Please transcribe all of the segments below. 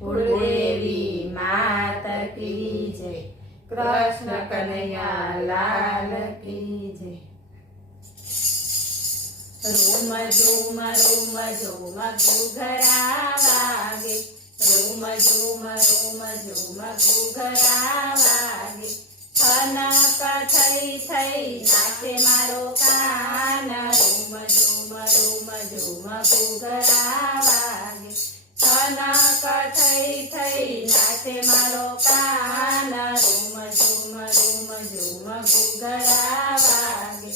કુળદેવી માત કી જય, કૃષ્ણ કનૈયા લાલ કી જય. રૂમ ઝૂમ ઘૂઘરા વાગે, રૂમ ઝૂમ ઘૂઘરા વાગે, ખનક થઈ થઈ નાચે મારો કાન. રૂમ ઝૂમ ઘૂઘરા વાગે, ખનક થઈ થઈ નાચે મારો કાન. રૂમ ઝૂમ ઘૂઘરા વાગે,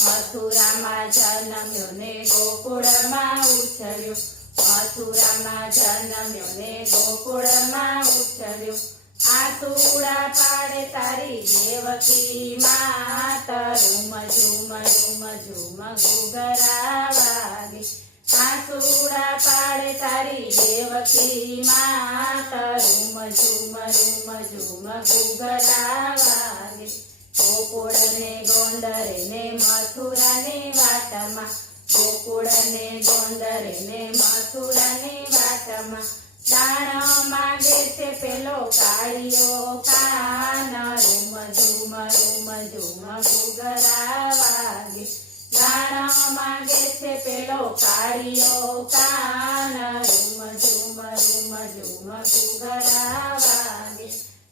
મથુરામાં જન્મ્યો ને ગોકુળમાં ઉછર્યો, મથુરામાં જન્મ્યો ને ગોકુળમાં ઉછર્યો. આસુડા પાડે તારી દેવકી માત. રૂમ ઝૂમ ઘૂઘરા વાગે, આસુડા પાડે તારી દેવકી માત. રૂમ ઝૂમ ઘૂઘરા વાગે, ગોકુળ ને ગોંડરે ને મથુરા ને વાટમાં, ગોકુળ ને ગોંડરે ને મથુરા ને વાટમાં. દાણ માંગે છે પેલો કાળિયો કાન. રૂમ ઝૂમ ઘૂઘરા વાગે, દાણ માંગે છે પેલો કાળિયો કાન. રૂમ ઝૂમ ઘૂઘરા વાગે,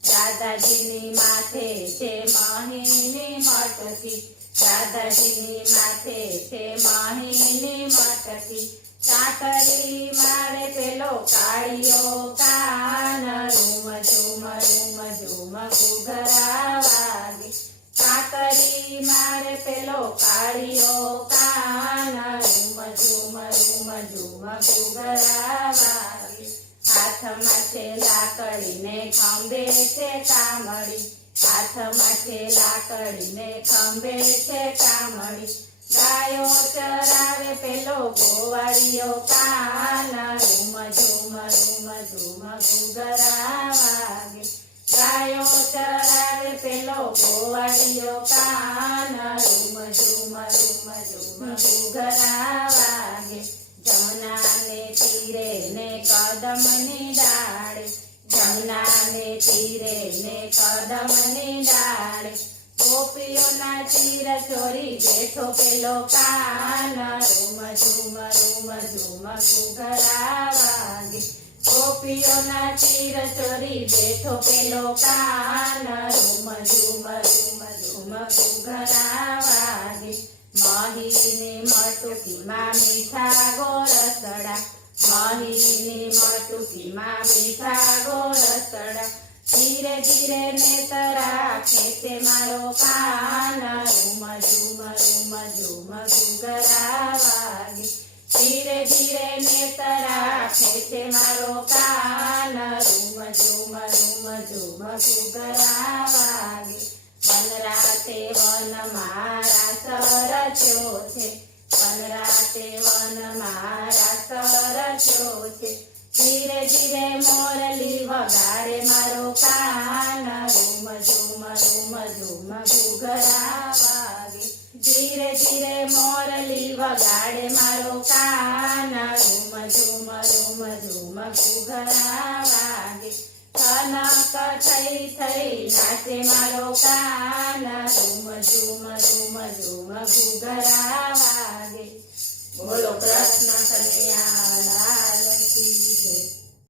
દાદાજીની માથે છે મહીની મટકી, દાદાજીની માથે છે મહીની મટકી. સાકરી મારે પેલો કાળિયો કાન. રૂમ ઝૂમ ઘૂઘરા વાગે, સાકરી મારે પેલો કાળિયો કાન. રૂમ ઝૂમ ઘૂઘરા વાગે, હાથમાં છે લાકડી ને ખંભે છે કામળી, હાથમાં છે લાકડી ને ખંભે છે કામળી. ગાયો ચરાવે પેલો ગોવાળિયો કાન. રૂમ ઝૂમ ઘૂઘરા વાગે, ગાયો ચરાવે પેલો ગોવાળિયો કાન. રૂમ ઝૂમ ઘૂઘરા વાગે, જમના ને તીરે ને કદમની ડાળે, જમના ને તીરે ને કદમની ડાળે. ગોપીઓના ચીર ચોરી બેઠો પેલો કાન. રૂમ ઝૂમ ઘૂઘરા વાગે, ગોપીઓના ચીર ચોરી બેઠો પેલો કાન. રૂમ ઝૂમ ઘૂઘરા વાગે, મહીની મટુકીમાં મીઠા ગોરસડા, મહીની મટુકીમાં મીઠા ગોરસડા. ધીરે ધીરે નેત્ર રાખે છે મારો કાન. રૂમ ઝૂમ ઘૂઘરા વાગે, ધીરે ધીરે નેત્ર રાખે છે મારો કાન. રૂમ ઝૂમ ઘૂઘરા વાગે, વનરાતે વનમાં રાસ રચ્યો છે, વનરાતે વનમાં રાસ રચ્યો છે. ધીરે ધીરે મોરલી વગાડે મારો કાન. રૂમ ઝૂમ ઘૂઘરા વાગે, ધીરે ધીરે મોરલી વગાડે મારો કાન. રૂમ ઝૂમ ઘૂઘરા વાગે, ખનક થઈ થઈ નાચે મારો કાન. રૂમ ઝૂમ ઘૂઘરા વાગે. બોલો કૃષ્ણ કનૈયા